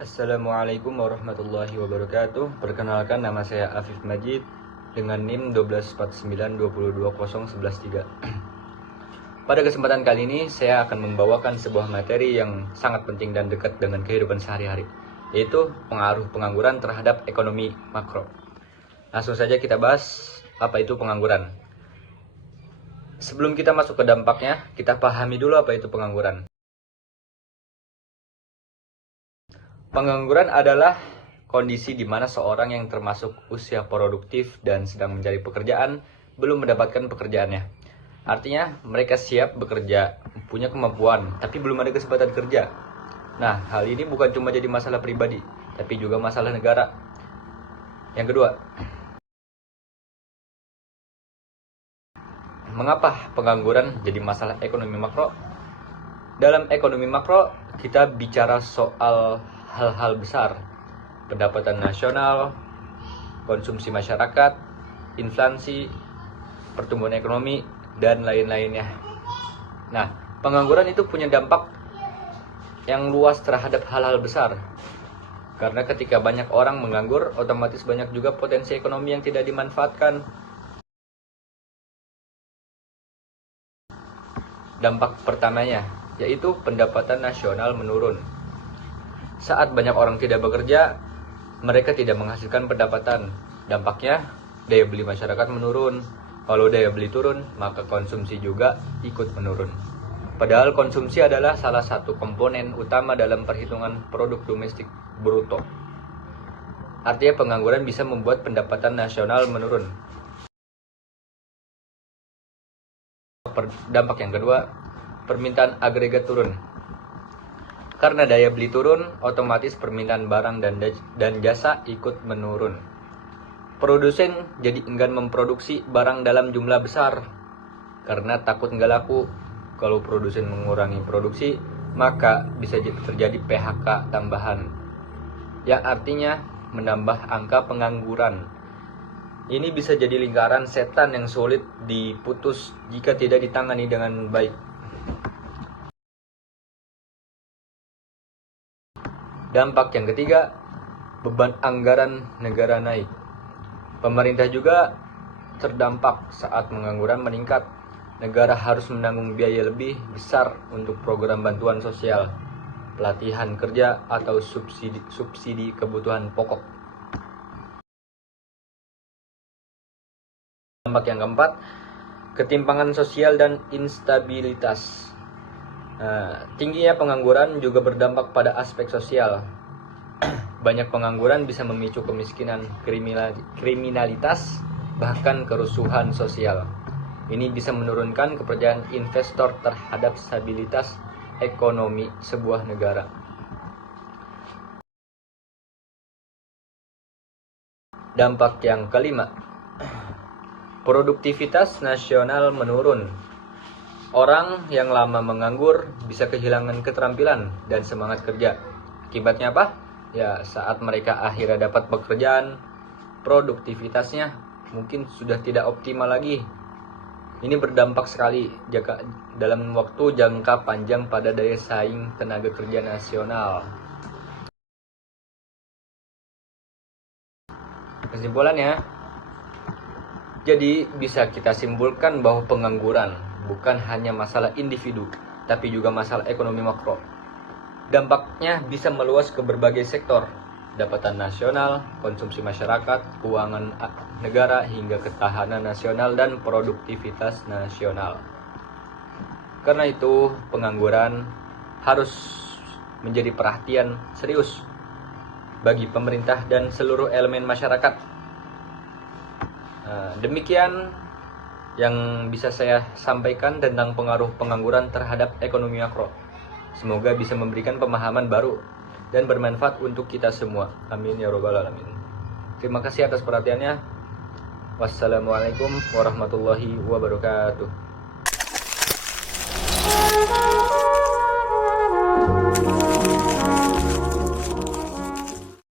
Assalamualaikum warahmatullahi wabarakatuh. Perkenalkan, nama saya Afif Majid dengan NIM 12492220113. Pada kesempatan kali ini saya akan membawakan sebuah materi yang sangat penting dan dekat dengan kehidupan sehari-hari, yaitu pengaruh pengangguran terhadap ekonomi makro. Langsung saja kita bahas apa itu pengangguran. Sebelum kita masuk ke dampaknya, kita pahami dulu apa itu pengangguran. Pengangguran adalah kondisi di mana seorang yang termasuk usia produktif dan sedang mencari pekerjaan belum mendapatkan pekerjaannya. Artinya mereka siap bekerja, punya kemampuan, tapi belum ada kesempatan kerja. Nah, hal ini bukan cuma jadi masalah pribadi, tapi juga masalah negara. Yang kedua, mengapa pengangguran jadi masalah ekonomi makro? Dalam ekonomi makro, kita bicara soal hal-hal besar: pendapatan nasional, konsumsi masyarakat, inflasi, pertumbuhan ekonomi, dan lain-lainnya. Nah, pengangguran itu punya dampak yang luas terhadap hal-hal besar. Karena ketika banyak orang menganggur, otomatis banyak juga potensi ekonomi yang tidak dimanfaatkan. Dampak pertamanya yaitu pendapatan nasional menurun. Saat banyak orang tidak bekerja, mereka tidak menghasilkan pendapatan. Dampaknya, daya beli masyarakat menurun. Kalau daya beli turun, maka konsumsi juga ikut menurun. Padahal konsumsi adalah salah satu komponen utama dalam perhitungan produk domestik bruto. Artinya pengangguran bisa membuat pendapatan nasional menurun. Dampak yang kedua, permintaan agregat turun. Karena daya beli turun, otomatis permintaan barang dan jasa ikut menurun. Produsen jadi enggan memproduksi barang dalam jumlah besar karena takut nggak laku. Kalau produsen mengurangi produksi, maka bisa terjadi PHK tambahan, yang artinya menambah angka pengangguran. Ini bisa jadi lingkaran setan yang sulit diputus jika tidak ditangani dengan baik. Dampak yang ketiga, beban anggaran negara naik. Pemerintah juga terdampak saat pengangguran meningkat. Negara harus menanggung biaya lebih besar untuk program bantuan sosial, pelatihan kerja, atau subsidi kebutuhan pokok. Dampak yang keempat, ketimpangan sosial dan instabilitas. Tingginya pengangguran juga berdampak pada aspek sosial. Banyak pengangguran bisa memicu kemiskinan, kriminalitas, bahkan kerusuhan sosial. Ini bisa menurunkan kepercayaan investor terhadap stabilitas ekonomi sebuah negara. Dampak yang kelima, produktivitas nasional menurun. Orang yang lama menganggur bisa kehilangan keterampilan dan semangat kerja. Akibatnya apa? Ya, saat mereka akhirnya dapat pekerjaan, produktivitasnya mungkin sudah tidak optimal lagi. Ini berdampak sekali dalam waktu jangka panjang pada daya saing tenaga kerja nasional. Kesimpulannya, jadi bisa kita simpulkan bahwa pengangguran bukan hanya masalah individu, tapi juga masalah ekonomi makro. Dampaknya bisa meluas ke berbagai sektor: pendapatan nasional, konsumsi masyarakat, keuangan negara, hingga ketahanan nasional dan produktivitas nasional. Karena itu, pengangguran harus menjadi perhatian serius bagi pemerintah dan seluruh elemen masyarakat. Demikian yang bisa saya sampaikan tentang pengaruh pengangguran terhadap ekonomi makro. Semoga bisa memberikan pemahaman baru dan bermanfaat untuk kita semua. Amin ya robbal alamin. Terima kasih atas perhatiannya. Wassalamualaikum warahmatullahi wabarakatuh.